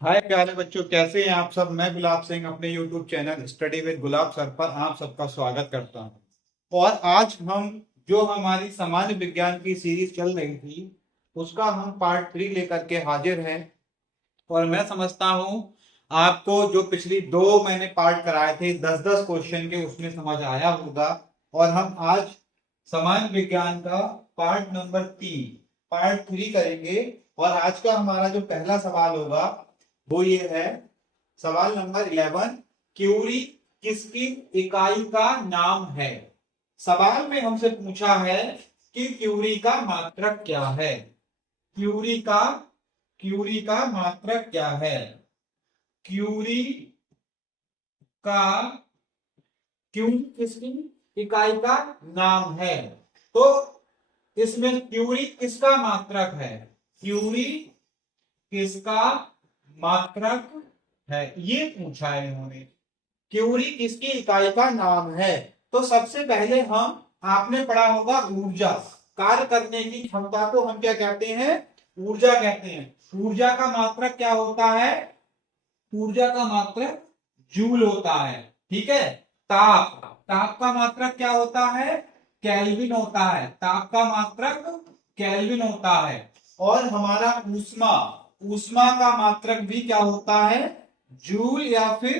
हाय प्यारे बच्चों, कैसे हैं आप सब। मैं गुलाब सिंह अपने YouTube channel study with gulab sir पर आप सबका स्वागत करता हूं। और आज हम जो हमारी सामान्य विज्ञान की सीरीज चल रही थी उसका हम पार्ट 3 लेकर के हाजिर हैं। और मैं समझता हूं आपको जो पिछली दो मैंने पार्ट कराए थे 10-10 क्वेश्चन के, उसमें समझ आया होगा। और हम आज सामान्य विज्ञान का पार्ट नंबर 3 पार्ट 3 करेंगे। और आज का हमारा जो पहला सवाल होगा वो ये है, सवाल नंबर 11। क्यूरी किसकी इकाई का नाम है। सवाल में हमसे पूछा है कि क्यूरी का मात्रक क्या है। क्यूरी का क्यूरी का मात्रक क्या है। क्यूरी का क्यूरी किसकी इकाई का नाम है। तो इसमें क्यूरी किसका मात्रक है। क्यूरी किसका मात्रक है, ये पूछा है इन्होंने। क्यूरी किसकी इकाई का नाम है। तो सबसे पहले हम आपने पढ़ा होगा ऊर्जा, कार्य करने की क्षमता को हम क्या कहते हैं, ऊर्जा कहते हैं। ऊर्जा का मात्रक क्या होता है, ऊर्जा का मात्रक जूल होता है। ठीक है। ताप ताप का मात्रक क्या होता है, केल्विन होता है। ताप का मात्रक केल्विन होता है। और हमारा ऊष्मा ऊष्मा का मात्रक भी क्या होता है, जूल या फिर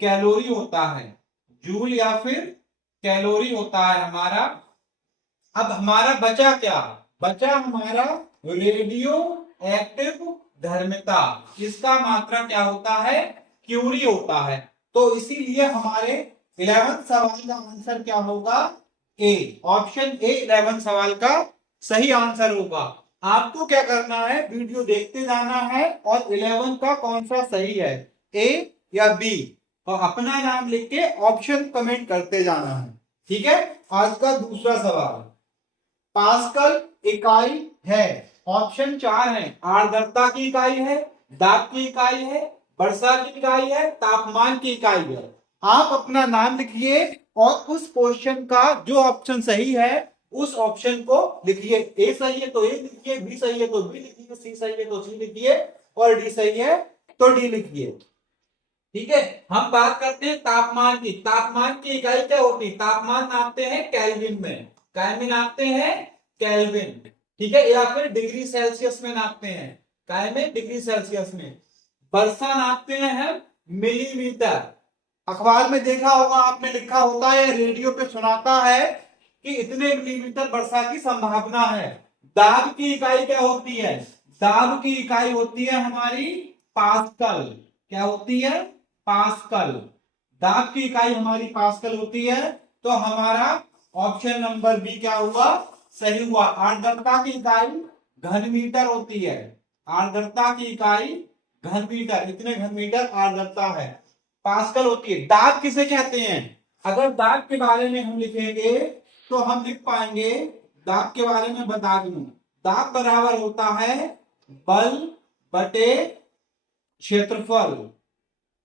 कैलोरी होता है। जूल या फिर कैलोरी होता है हमारा। अब हमारा बचा क्या, बचा हमारा रेडियो एक्टिव धर्मिता। इसका मात्रा क्या होता है, क्यूरी होता है। तो इसीलिए हमारे 11 सवाल का आंसर क्या होगा, ए। ऑप्शन ए 11 सवाल का सही आंसर होगा। आपको क्या करना है, वीडियो देखते जाना है और 11 का कौन सा सही है, ए या बी, और अपना नाम लिख के ऑप्शन कमेंट करते जाना है। ठीक है। आज का दूसरा सवाल, पास्कल इकाई है। ऑप्शन 4 है, आर्द्रता की इकाई है, दाब की इकाई है, वर्षा की इकाई है, तापमान की इकाई है। आप अपना नाम लिखिए और उस क्वेश्चन का जो ऑप्शन सही है उस ऑप्शन को लिखिए। ए सही है तो ए लिखिए, बी सही है तो बी लिखिए, सी सही है तो सी लिखिए, और डी सही है तो डी लिखिए। ठीक है। हम बात करते हैं तापमान की। तापमान की इकाई क्या होती है, तापमान नापते हैं केल्विन में। काय नापते हैं, केल्विन। ठीक है। या फिर डिग्री सेल्सियस में नापते हैं, काय में, डिग्री सेल्सियस में। वर्षा नापते हैं हम मिलीमीटर। अखबार में देखा होगा आपने, लिखा होता है, रेडियो पे सुनाता है कि इतने मिलीमीटर वर्षा की संभावना है। दाब की इकाई क्या होती है, दाब की इकाई होती है हमारी पास्कल। क्या होती है, पास्कल। दाब की इकाई हमारी पास्कल होती है। तो हमारा ऑप्शन नंबर बी क्या हुआ, सही हुआ। आर्द्रता की इकाई घन मीटर होती है। आर्द्रता की इकाई घन मीटर, इतने घन मीटर आर्द्रता है, पास्कल होती है। दाब किसे कहते हैं, अगर दाब के बारे में हम लिखेंगे तो हम लिख पाएंगे, दाब के बारे में बता दूं, दाब बराबर होता है बल बटे क्षेत्रफल।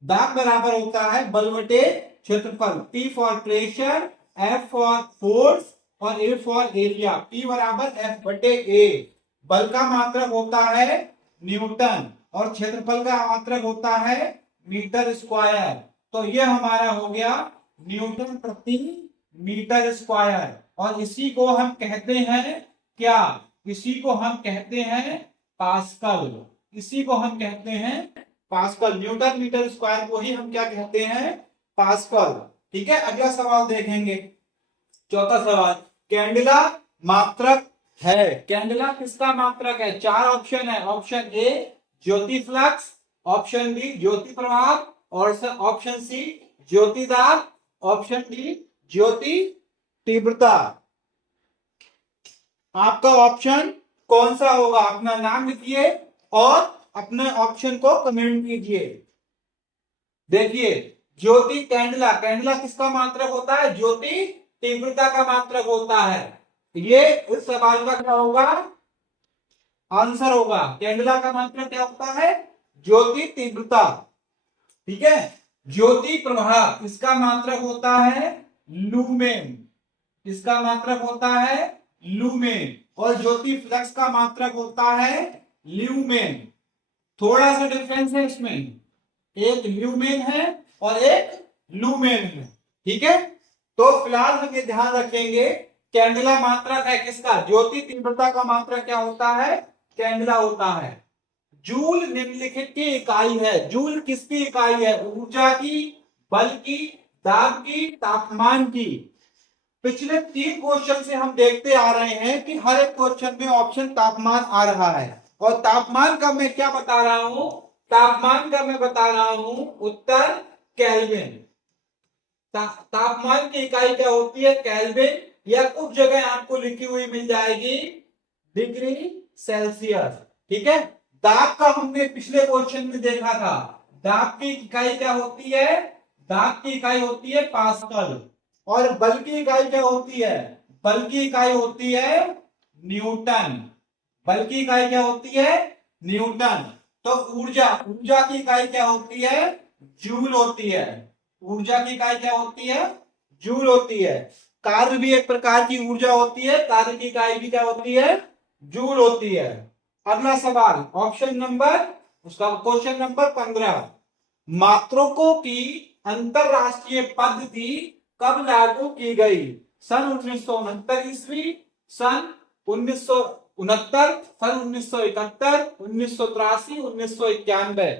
दाब बराबर होता है बल बटे क्षेत्रफल। P for pressure, F for force और A फॉर एरिया। P बराबर F बटे A। बल का मात्रक होता है न्यूटन और क्षेत्रफल का मात्रक होता है मीटर स्क्वायर। तो यह हमारा हो गया न्यूटन प्रति मीटर स्क्वायर। और इसी को हम कहते हैं क्या, इसी को हम कहते हैं पास्कल। इसी को हम कहते हैं पास्कल। न्यूटन मीटर स्क्वायर को ही हम क्या कहते हैं, पास्कल। ठीक है। अगला सवाल देखेंगे, चौथा सवाल, कैंडिला मात्रक है। कैंडिला किसका मात्रक है, चार ऑप्शन है। ऑप्शन ए ज्योति फ्लक्स, ऑप्शन बी ज्योति प्रभाव, और ऑप्शन सी ज्योति दाब, ऑप्शन डी ज्योति तीव्रता। आपका ऑप्शन कौन सा होगा, अपना नाम लिखिए और अपने ऑप्शन को कमेंट कीजिए। देखिए, ज्योति कैंडला, कैंडला किसका मात्रक होता है, ज्योति तीव्रता का मात्रक होता है। ये इस सवाल का क्या होगा, आंसर होगा। कैंडला का मात्रक क्या होता है, ज्योति तीव्रता। ठीक है। ज्योति प्रभाव इसका मात्रक होता है लूमेन। इसका मात्रक होता है लूमेन। और ज्योति फ्लक्स का मात्रक होता है ल्यूमेन। थोड़ा सा डिफरेंस है इसमें, एक ल्यूमेन है और एक लूमेन है। ठीक है, तो फिलहाल हम ये ध्यान रखेंगे, कैंडेला मात्रक है किसका, ज्योति तीव्रता का मात्रक क्या होता है, कैंडेला होता है। जूल निम्नलिखित की इकाई है। जूल किसकी इकाई है, ऊर्जा की, बल की, दाब की, तापमान की। पिछले 3 क्वेश्चन से हम देखते आ रहे हैं कि हर एक क्वेश्चन में ऑप्शन तापमान आ रहा है, और तापमान का मैं क्या बता रहा हूं, तापमान का मैं बता रहा हूं उत्तर केल्विन। तापमान की इकाई क्या होती है, केल्विन, या कुछ जगह आपको लिखी हुई मिल जाएगी डिग्री सेल्सियस। ठीक है, दाब का हमने पिछले क्वेश्चन में देखा था, दाब की इकाई क्या होती है, दाब की इकाई होती है पास्कल। और बल की इकाई क्या होती है, बल की इकाई होती है न्यूटन। बल की इकाई क्या होती है, न्यूटन। तो ऊर्जा, ऊर्जा की इकाई क्या होती है, जूल होती है। ऊर्जा की इकाई क्या होती है, जूल होती है। कार्य भी एक प्रकार की ऊर्जा होती है, कार्य की इकाई भी क्या होती है, जूल होती है। अगला सवाल, ऑप्शन नंबर, उसका क्वेश्चन नंबर 15, मात्रकों की अंतरराष्ट्रीय पद्धति कब लागू की गई, सन 1969 ईस्वी, सन 1969, सन 1971, 1983, 1991।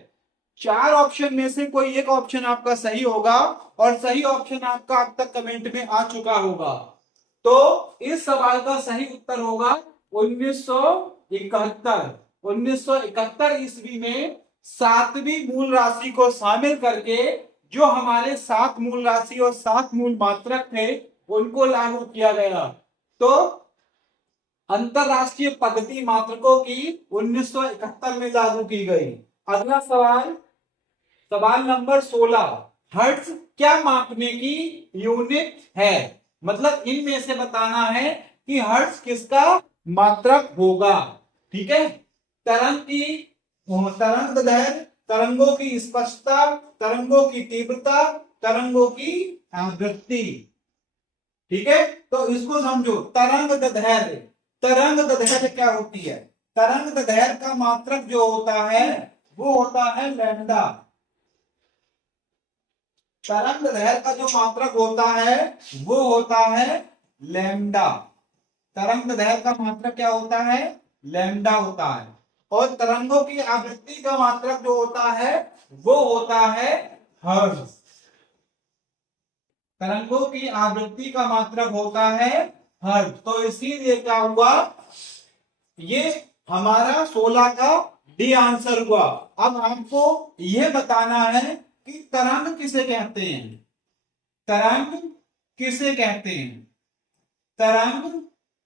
4 ऑप्शन में से कोई एक ऑप्शन आपका सही होगा, और सही ऑप्शन आपका अब तक कमेंट में आ चुका होगा। तो इस सवाल का सही उत्तर होगा 1971। 1971 ईस्वी में 7वीं मूल राशि को शामिल करके जो हमारे 7 मूल राशि और 7 मूल मात्रक थे उनको लागू किया गया। तो अंतरराष्ट्रीय पद्धति मात्रकों की 1971 में लागू की गई। अगला सवाल, सवाल नंबर 16, हर्ट्ज क्या मापने की यूनिट है, मतलब इनमें से बताना है कि हर्ट्ज किसका मात्रक होगा। ठीक है, तरंग की, तरंग दैर्घ्य, तरंगों की स्पष्टता, तरंगों की तीव्रता, तरंगों की आवृत्ति। ठीक है, तो इसको समझो, तरंग दैर्घ्य, तरंग दैर्घ्य क्या होती है, तरंग दैर्घ्य का मात्रक जो होता है वो होता है लैम्डा। तरंग दैर्घ्य का जो मात्रक होता है वो होता है लैम्डा। तरंग दैर्घ्य का मात्रक क्या होता है, लैम्डा होता है। और तरंगों की आवृत्ति का मात्रक जो होता है वो होता है हर्ट्ज। तरंगों की आवृत्ति का मात्रक होता है हर्ट्ज। तो इसीलिए क्या हुआ, ये हमारा 16 का डी आंसर हुआ। अब हमको यह बताना है कि तरंग किसे कहते हैं, तरंग किसे कहते हैं, तरंग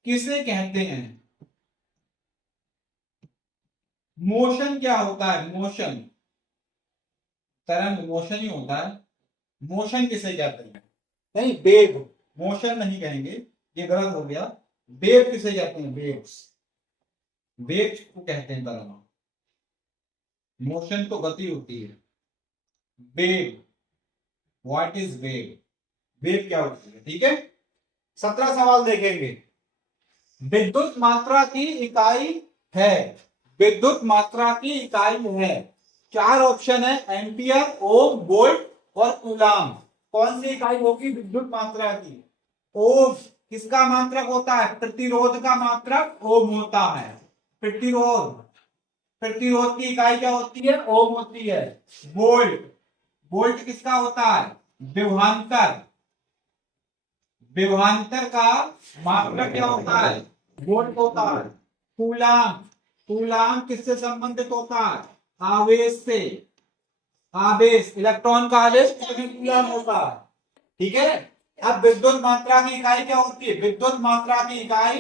किसे कहते हैं, मोशन क्या होता है, मोशन, तरंग मोशन ही होता है, मोशन किसे कहते हैं, नहीं वेव, मोशन नहीं कहेंगे, ये गलत हो गया। वेव किसे कहते हैं, वेव्स, वेव्स को कहते हैं तरंग, मोशन तो गति होती है। Wave, what is wave, wave क्या होती है। ठीक है, 17 सवाल देखेंगे। विद्युत मात्रा की इकाई है, विद्युत मात्रा की इकाई है। 4 ऑप्शन है, एम्पियर, ओम, वोल्ट और कूलाम। कौन सी इकाई होगी विद्युत मात्रा की, ओम किसका मात्रक होता है, प्रतिरोध का मात्रक ओम होता है। प्रतिरोध, प्रतिरोध की इकाई क्या होती है, ओम होती है। वोल्ट, वोल्ट किसका होता है, विभवांतर, विभवांतर का मात्रक क्या होता है, वोल्ट होता है। कूलाम, कूलाम किससे संबंधित होता है, आवेश से, आवेश, इलेक्ट्रॉन का आवेश कूलाम होता है। ठीक है, अब विद्युत मात्रा की इकाई क्या होती है, विद्युत मात्रा की इकाई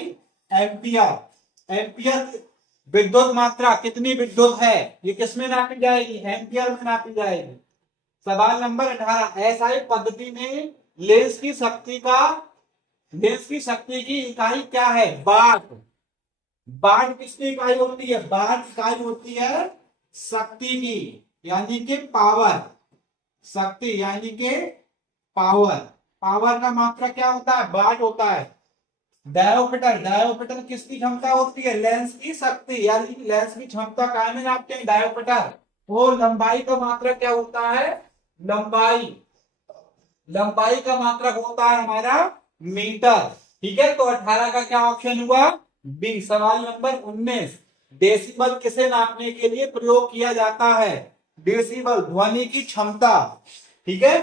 एम्पियर। एम्पियर, विद्युत मात्रा कितनी विद्युत है ये किसमें नापी जाएगी, एम्पियर में नापी जाएगी। सवाल नंबर 18, एसआई पद्धति में लेंस की शक्ति का, लेंस की शक्ति की इकाई क्या है, वाट। वाट किसकी इकाई होती है, वाट इकाई होती है शक्ति की, यानी कि पावर, शक्ति यानी कि पावर। पावर का मात्रा क्या होता है, वाट होता है। डायोमीटर, डायोमीटर किसकी क्षमता होती है? लेंस की शक्ति, यानी लेंस की क्षमता कायम में नापते हैं डायोमीटर। और लंबाई का मात्रक क्या होता है? लंबाई, लंबाई का मात्रक होता है हमारा मीटर। ठीक है, तो 18 का क्या ऑप्शन हुआ? बी। सवाल नंबर 19, डेसिबल किसे नापने के लिए प्रयोग किया जाता है? डेसिबल ध्वनि की क्षमता। ठीक है,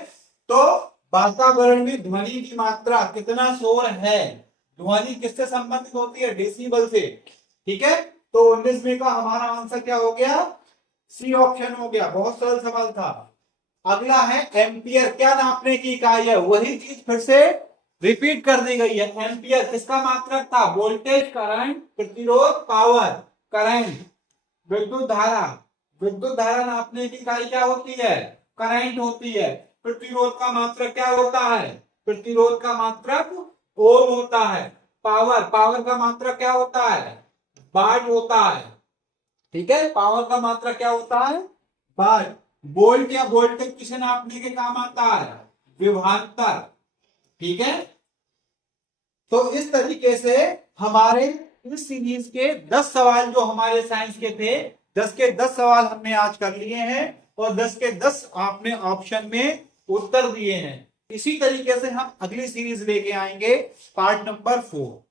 तो वातावरण में ध्वनि की मात्रा, कितना शोर है, ध्वनि किससे संबंधित होती है? डेसिबल से। ठीक है, तो 19 का हमारा आंसर क्या हो गया? सी ऑप्शन हो गया। बहुत सरल सवाल था। अगला है एम्पियर, क्या नापने की इकाई है? वही चीज फिर से रिपीट कर दी गई है। एम्पियर किसका मात्रक था? वोल्टेज, करंट, प्रतिरोध, पावर। करंट विद्युत धारा, विद्युत धारा नापने की इकाई क्या होती है? करंट होती है। प्रतिरोध का मात्रक क्या होता है? प्रतिरोध का मात्रक ओम होता है। पावर, पावर का मात्रक क्या होता है? वाट होता है। ठीक है, पावर का मात्रक क्या होता है? वाट। वोल्ट या वोल्टेज किसे नापने के काम आता है? विभवांतर। ठीक है, तो इस तरीके से हमारे इस सीरीज के 10 सवाल जो हमारे साइंस के थे, 10 के 10 सवाल हमने आज कर लिए हैं और 10 के 10 आपने ऑप्शन में उत्तर दिए हैं। इसी तरीके से हम अगली सीरीज लेके आएंगे, पार्ट नंबर 4।